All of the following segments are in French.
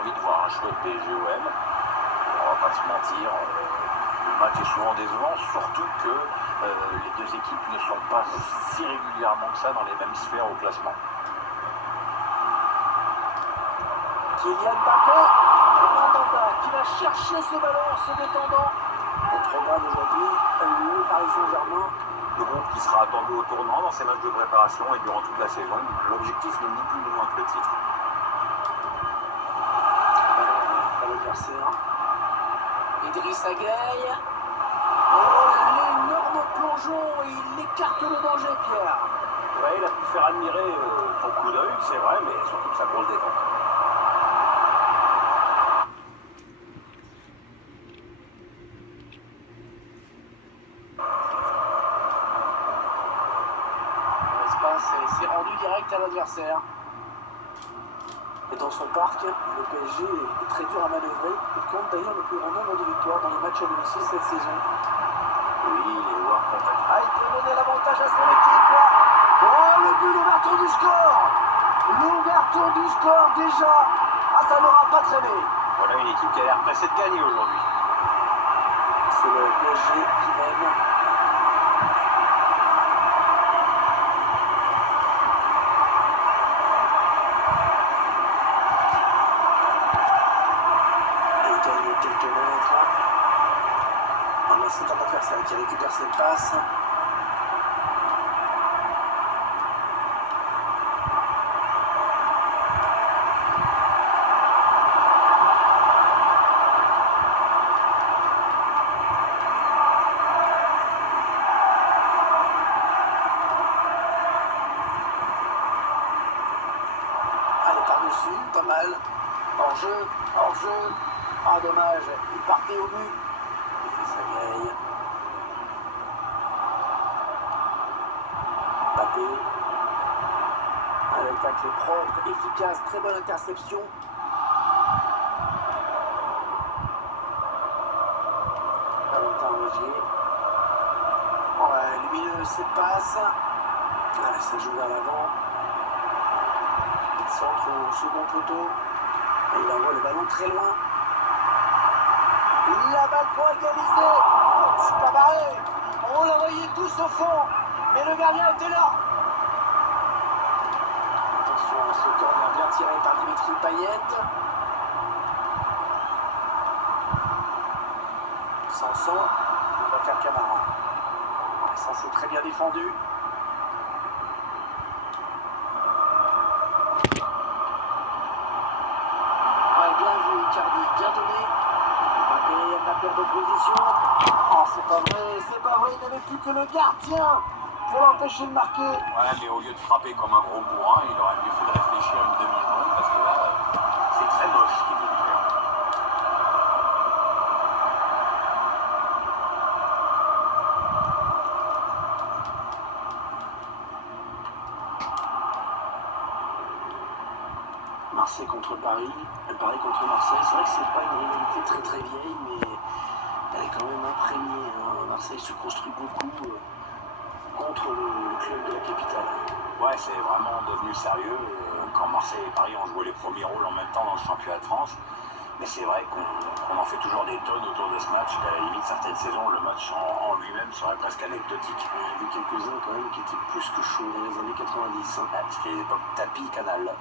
envie de voir un chouette PSG-OM. On va pas se mentir, le match est souvent décevant, surtout que les deux équipes ne sont pas si régulièrement que ça dans les mêmes sphères au classement. Kylian Mbappé, Mandanda qui va chercher ce ballon en se détendant. Au programme aujourd'hui, le Paris Saint-Germain. Le groupe qui sera attendu au tournant dans ces matchs de préparation et durant toute la saison. L'objectif n'est ni plus ni moins que le titre. Pas l'adversaire. Idrissa Gueye. Oh, l'énorme plongeon, il écarte le danger, Pierre. Ouais, il a pu faire admirer son coup d'œil, c'est vrai, mais surtout sa grosse détente. Et c'est rendu direct à l'adversaire. Et dans son parc, le PSG est très dur à manœuvrer. Il compte d'ailleurs le plus grand nombre de victoires dans les matchs à domicile cette saison. Oui, les joueurs comptent. Ah, il peut donner l'avantage à son équipe. Oh, le but, l'ouverture du score. L'ouverture du score déjà. Ah, ça n'aura pas traîné. Voilà une équipe qui a l'air pressée de gagner aujourd'hui. C'est le PSG qui mène. C'est un adversaire qui récupère cette passe. Allez, par-dessus, pas mal. Hors-jeu, hors-jeu. Ah, dommage, il partait au but. Gaye. Mbappé. Un tacle propre, efficace, très bonne interception. Valentin Rougier. Ouais, lumineux cette passe. Allez, ça joue vers l'avant. Centre au second poteau. Et il envoie le ballon très loin. La balle pour égaliser. Super barré. On l'envoyait tous au fond. Mais le gardien était là. Attention à ce corner bien tiré par Dimitri Payet. Sanson. Bakar Camara. Ça c'est très bien défendu. Ouais, bien vu Icardi, bien donné. La perte de position. Oh, c'est pas vrai, il n'avait plus que le gardien pour l'empêcher de marquer. Ouais, mais au lieu de frapper comme un gros bourrin, il aurait mieux fait de réfléchir une demi-seconde parce que là, c'est très moche ce qu'il vient de faire. Marseille contre Paris, Paris contre Marseille, c'est vrai que c'est pas une rivalité très vieille, mais elle est quand même imprégnée. Hein. Marseille se construit beaucoup contre le club de la capitale. Ouais, c'est vraiment devenu sérieux quand Marseille et Paris ont joué les premiers rôles en même temps dans le championnat de France. Mais c'est vrai qu'on en fait toujours des tonnes autour de ce match, qu'à la limite, certaines saisons, le match en lui-même serait presque anecdotique. Il y a eu quelques-uns quand même qui étaient plus que chauds dans les années 90. Hein. C'était l'époque tapis canal.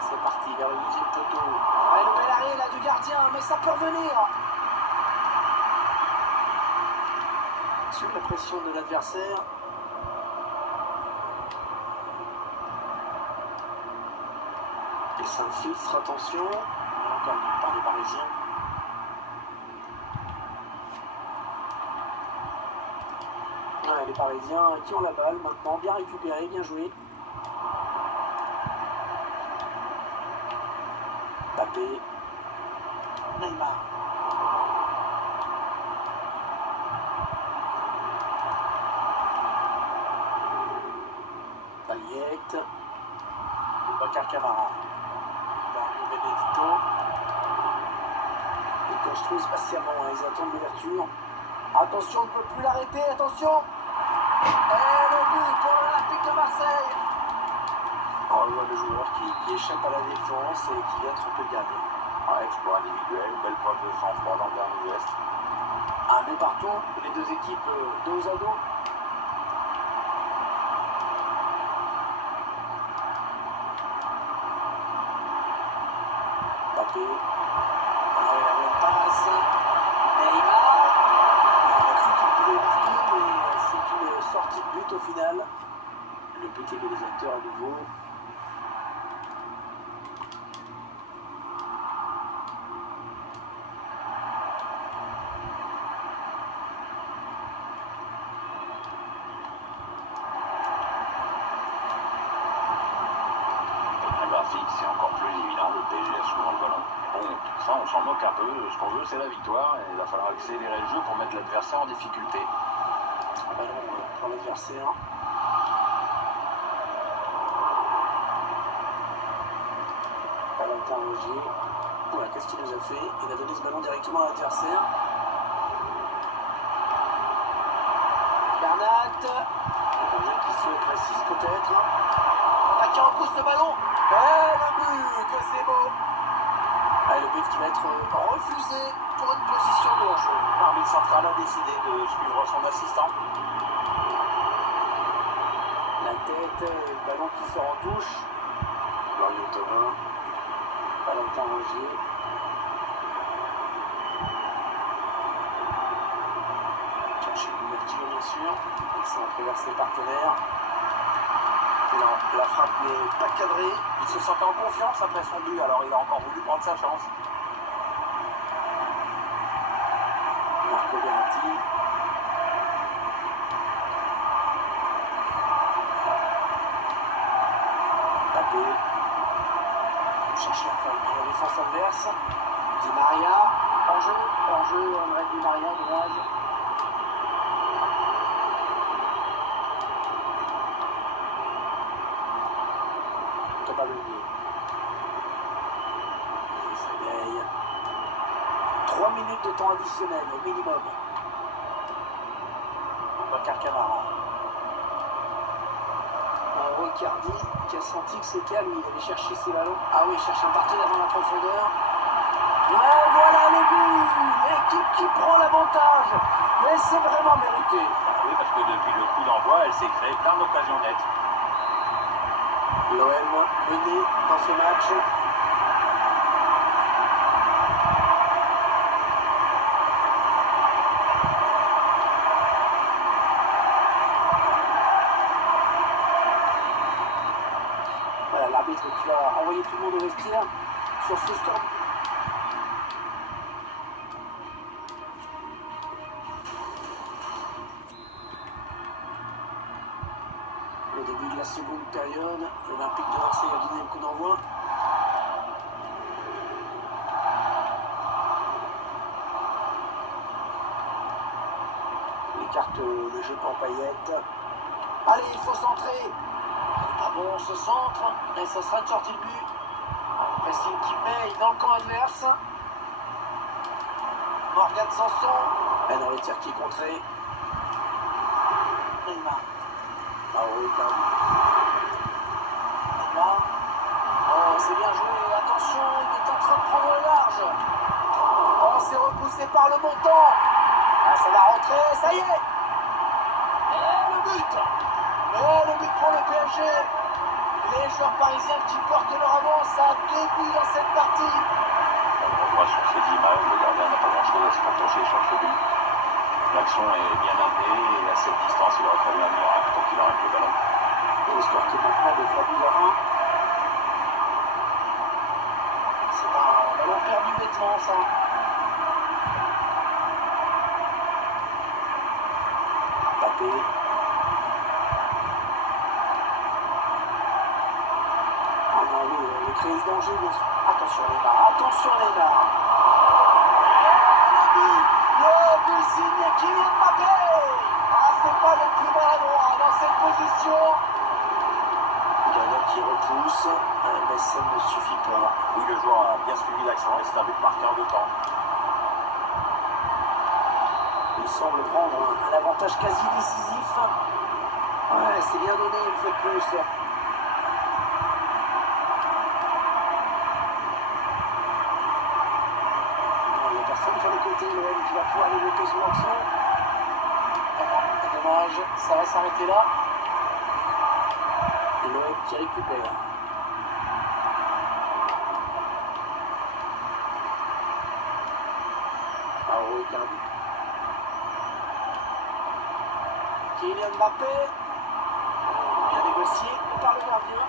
C'est parti vers le deuxième poteau. Ah, le bel arrêt là du gardien, mais ça peut revenir. Sous la pression de l'adversaire. Il s'infiltre, attention. Encore par les Parisiens. Ouais, les Parisiens qui ont la balle maintenant, bien récupéré, bien joué. Mbappé. Neymar. Payet. Bakar Camara. Benedetto. Ils construisent patiemment, ils attendent l'ouverture. Attention, on ne peut plus l'arrêter, attention. Et le but pour l'Olympique de Marseille. On voit le joueur qui échappe à la défense et qui vient tromper le gardien. Ouais, exploit individuel, belle preuve de sang-froid dans le dernier geste. Un but partout, les deux équipes dos à dos. Mbappé. Ah oui, la bonne passe. Neymar. On a cru qu'il pouvait marquer, mais c'est une sortie de but au final. Le petit égalisateur à nouveau. C'est encore plus évident, le PSG a souvent le ballon. Bon, ça on s'en moque un peu, ce qu'on veut c'est la victoire et il va falloir accélérer le jeu pour mettre l'adversaire en difficulté. Un ballon pour l'adversaire. Valentin Rougier. Voilà, qu'est-ce qu'il nous a fait? Il a donné ce ballon directement à l'adversaire. Bernat. Un jeu qui se précise peut-être. Qui repousse ce ballon. Le but, que c'est beau. Le but qui va être refusé pour une position de hors-jeu. L'arbitre central a décidé de suivre son assistant. La tête, le ballon qui sort en touche. Florian Thauvin. Valentin Rougier. Chercher une ouverture bien sûr. Il s'est traversé ses partenaires. La frappe n'est pas cadrée. Il se sentait en confiance après son but, alors il a encore voulu prendre sa chance. Marco Verratti. Mbappé. On cherche la faille dans la défense adverse. Di Maria. En-jeu, André Di Maria, dommage. Et ça gagne. 3 minutes de temps additionnel au minimum. Bakar Camara. Riccardi qui a senti que c'était à lui. Il allait chercher ses ballons. Ah oui, il cherche un partenaire dans la profondeur. Ouais, voilà le but. L'équipe qui prend l'avantage. Mais c'est vraiment mérité. Oui, parce que depuis le coup d'envoi, elle s'est créée plein d'occasions nettes. L'OM mené dans ce match. Voilà l'arbitre qui va envoyer tout le monde au vestiaire sur ce score. Au début de la seconde période, l'Olympique de Marseille a donné le coup d'envoi. Il écarte le jeu pour Payet. Allez, il faut centrer. Ah bon, on se centre, et ça sera une sortie de but. Pressing qui paye dans le camp adverse. Morgan Sanson. Et dans le tir qui est contré. Neymar. Ah oui, perdu. Neymar. Oh, c'est bien joué. Attention, il est en train de prendre le large. Oh, c'est repoussé par le montant. Ah, ça va rentrer, ça y est. Et le but. Et le but pour le PSG. Les joueurs parisiens qui portent leur avance à 2 buts dans cette partie. On voit sur ces images, le gardien n'a pas grand-chose à se reprocher sur ce but. L'action est bien amenée et à cette distance, il aurait fallu un miracle pour qu'il arrête le ballon. Et le score qui est maintenant de 3 buts à 1. C'est un ballon perdu bêtement, ça. Mbappé. Ah non, oui, il crée du danger, bien sûr. Attention Neymar, attention Neymar. Le but signé Kylian Mbappé. Ah, c'est pas le plus maladroit dans cette position. Gardien qui repousse, mais ça ne suffit pas. Oui, le joueur a bien suivi l'action et c'est un but marqueur de temps. Il semble prendre un avantage quasi décisif. Ouais, c'est bien donné une fois de plus. Joël qui va pouvoir développer son action. C'est dommage, ça va s'arrêter là. Et Loeb qui récupère. Mauro Icardi. Kylian Mbappé. Bien négocié par le gardien.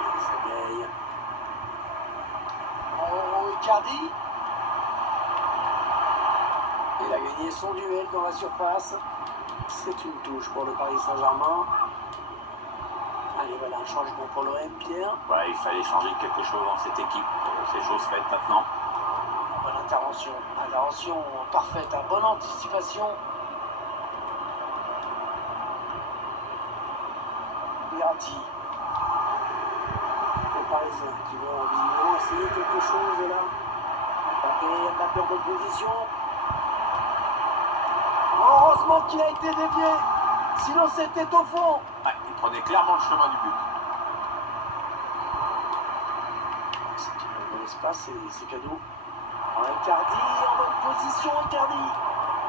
Et ça gagne. Mauro Icardi. Il a gagné son duel dans la surface. C'est une touche pour le Paris Saint-Germain. Allez, voilà un changement pour l'OM, Pierre. Ouais, il fallait changer quelque chose dans cette équipe. C'est chose faite maintenant. Bonne intervention. Intervention parfaite, bonne anticipation. Verratti. Les Parisiens qui vont visiblement essayer quelque chose là. Mbappé en bonne position. Heureusement qu'il a été dévié. Sinon c'était au fond. Ouais, il prenait clairement le chemin du but. C'est un bon espace, c'est cadeau. Icardi en bonne position, Icardi.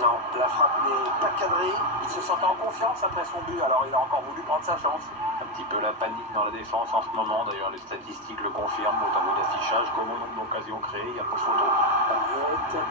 Non, la frappe n'est pas cadrée. Il se sentait en confiance après son but, alors il a encore voulu prendre sa chance. Un petit peu la panique dans la défense en ce moment, d'ailleurs les statistiques le confirment au tableau d'affichage, comme au nombre d'occasions créées, il n'y a pas photo. Payet.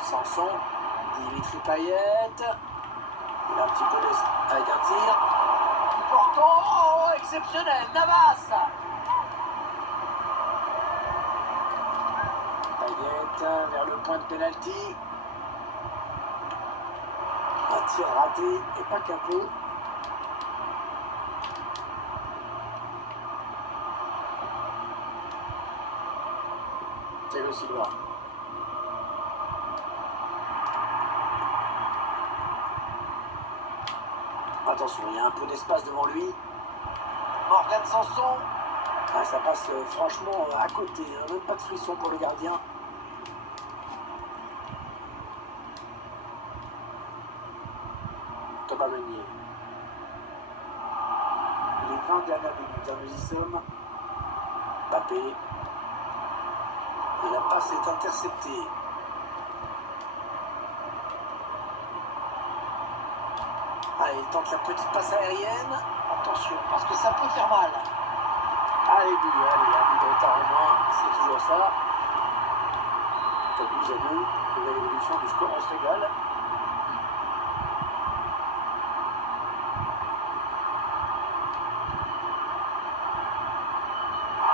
Sanson. Dimitri Payet. Il a un petit peu avec un tir. Important. Oh, exceptionnel. Navas. Payet vers le point de pénalty. Un tir raté et pas qu'un peu. Thiago Silva. Attention, il y a un peu d'espace devant lui. Morgan Sanson. Ah, ça passe franchement à côté, hein. Même pas de frisson pour le gardien. Thomas Meunier. Les 20 dernières minutes, nous y sommes. Mbappé. Et la passe est interceptée. Allez, il tente la petite passe aérienne. Attention, parce que ça peut faire mal. Allez, but, allez, un but de retard en moins, c'est toujours ça. 12-2, nouvelle évolution du score, on se régale.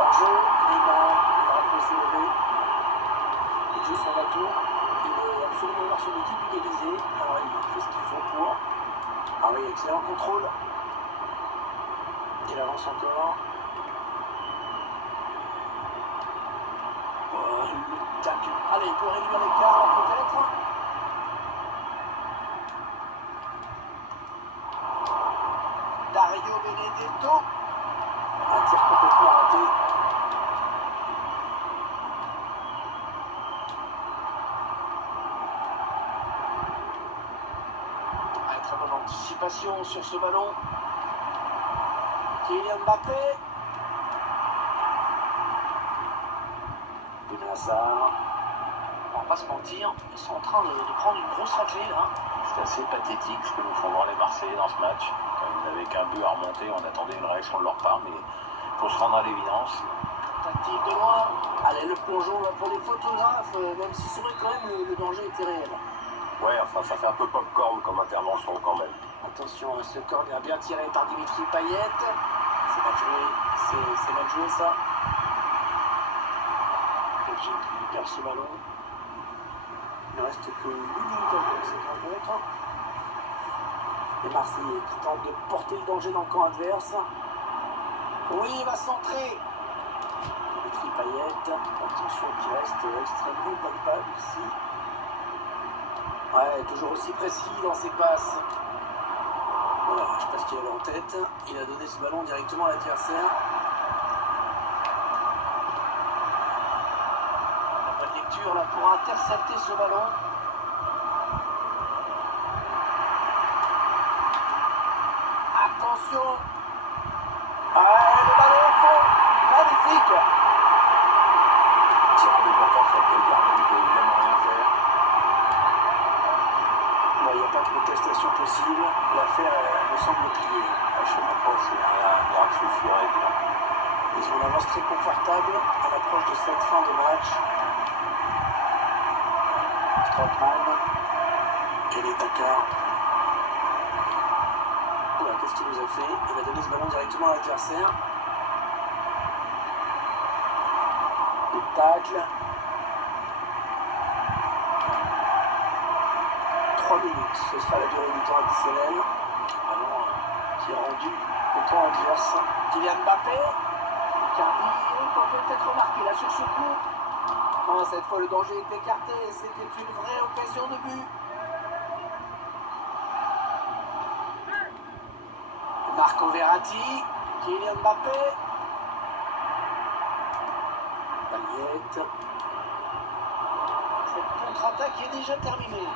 Hors-jeu, Neymar, le drapeau s'est levé. Il joue son atout. Il veut absolument voir son équipe égalisée. Alors il fait ce qu'il faut pour. Ah oui, excellent contrôle. Il avance encore. Le tacle. Allez, il peut réduire l'écart peut-être. Dario Benedetto. Un tir complètement raté. Très bonne anticipation sur ce ballon. Kylian Mbappé. Benassar. On va pas se mentir, ils sont en train de prendre une grosse raclée là. C'est assez pathétique ce que nous font voir les Marseillais dans ce match. Quand ils n'avaient qu'un but à remonter, on attendait une réaction de leur part, mais il faut se rendre à l'évidence. Tactique de loin. Allez, le plongeon là pour les photographes, même si c'est vrai quand même le danger était réel. Ouais, enfin ça fait un peu popcorn comme intervention quand même. Attention à ce corner bien tiré par Dimitri Payet. C'est mal joué, c'est mal joué ça. Belgique qui perd ce ballon. Il ne reste que 1 minute à cette rencontre. Les Marseillais qui tentent de porter le danger dans le camp adverse. Oui, il va centrer. Dimitri Payet. Attention qui reste extrêmement palpable ici. Ouais, toujours aussi précis dans ses passes. Voilà, je ne sais pas ce qu'il avait en tête. Il a donné ce ballon directement à l'adversaire. La bonne lecture là pour intercepter ce ballon. Attention. Ah, le ballon au fond. magnifique. Tirade de pourtant sur lequel le gardien ne peut évidemment rien faire. Bon, il n'y a pas de contestation possible. L'affaire me semble pliée. Je ne sais même pas si un miracle suffirait. Ils ont une avance très confortable à l'approche de cette fin de match. Strootman. Quel est Dakar? Voilà, qu'est-ce qu'il nous a fait? Il va donner ce ballon directement à l'adversaire. Le tacle. 3 minutes, ce sera la durée du temps additionnel. Ballon qui est rendu au camp adverse. Kylian Mbappé. Icardi peut peut-être remarquer là sur ce coup. Oh, cette fois le danger est écarté. C'était une vraie occasion de but. Marco Verratti. Kylian Mbappé. Payet. Cette contre-attaque est déjà terminée.